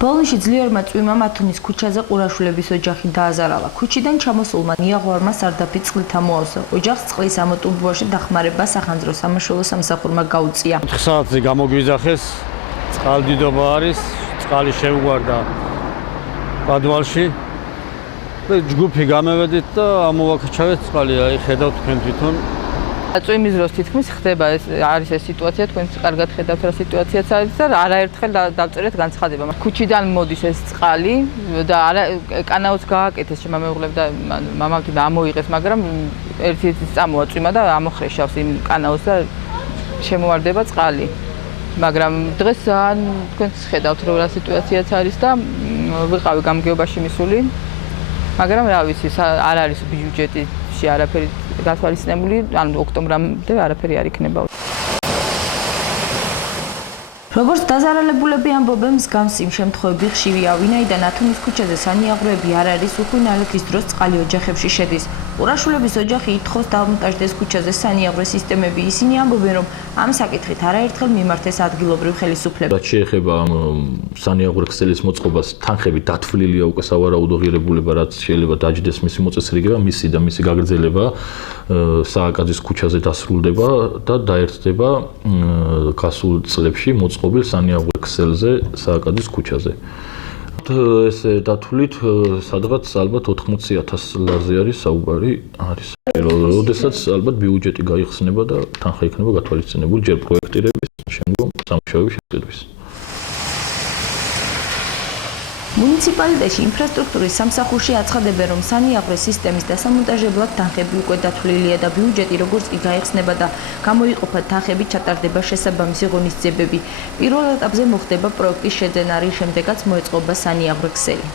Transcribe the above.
ბოლოში ძლიერმა წვიმამ ათონის ქუჩაზე ყურაშვილების ოჯახი დააზარალა. ქუჩიდან ჩამოსულმა ნიაღვარმა სარდაფი წყლით ამოავსა. ოჯახს წყლის ამოტუბოში დახმარება სახანძრო სამაშველო სამსახურმა გაუწია. 4 საათზე გამოგვიძახეს, წყალდიდობა არის, წყალი შემგვარდა პადვალში. ჯგუფი გამევედით და ამოვაქჩავეთ წყალი, აი ხედავთ თქვენ თვითონ. წვიმის დროს თითქმის ხდება არის ეს სიტუაცია, თქვენც კარგად ხედავთ რა სიტუაციაც არის და არაერთხელ დავწერეთ განცხადება. ქუჩიდან მოდის ეს წყალი და კანაოც გააკეთეს შემამეუღლებ და მამამთი ამოიღეს, მაგრამ ერთი წამოა წვიმა და ამოხრეშავს იმ კანაოს და შემოვარდება წყალი. მაგრამ დღეს ძალიან თქვენც ხედავთ რა სიტუაციაც არის და ვიყავი გამგეობაში მისული. მაგრამ რა ვიცი, არ არის ბიუჯეტში არაფერი გათვალისწინებული, ანუ ოქტომბრამდე არაფერი არ იქნება. როგორც დაზარალებულები ამბობენ, მსგავსი შემთხვევები ხშირია, ვინაიდან ათონის ქუჩაზე სანიაღვროები არ არის, უხვი ნალექის დროს წყალი ოჯახებში შედის. ყურაშვილების ოჯახი ითხოვს დავმონტაჟდეს ქუჩაზე სანიაღვრე სისტემები. ისინი ამბობენ, რომ ამ საკითხით არაერთხელ მიმართეს ადგილობრივ ხელისუფლებას. რაც შეეხება ამ სანიაღვრე ქსელის მოწყობას, თანხები დათვლილია უკვე სავარაუდო ღირებულება, რაც შეიძლება დაჯდეს მისი მოწესრიგება, მისი და მისი გაგრძელება სააკაძის ქუჩაზე დასრულდება და დაერთდება გასულ წლებში მოწყობილ სანიაღვრე ქსელზე სააკაძის ქუჩაზე. ესე დათვლით სადღაც ალბათ 80,000 ლარზე არის საუბარი არის. როდესაც ალბათ ბიუჯეტი გაიხსნება და თანხა იქნება გათვალისწინებული ჯერ პროექტირების, შემდგომ სამუშაოების შეწყვეტის. მუნიციპალიტეტში ინფრასტრუქტურის სამსახურში აცხადებენ, რომ სანიაღვრე სისტემის დასამონტაჟებლად თანხები უკვე დათვლილია და ბიუჯეტი როგორც კი გაიხსნება და გამოიყოფა თანხები ჩატარდება შესაბამისი ღონისძიებები. პირველ ეტაპზე მოხდება პროექტის შეძენა, რის შემდეგაც მოეწყობა სანიაღვრე ქსელი.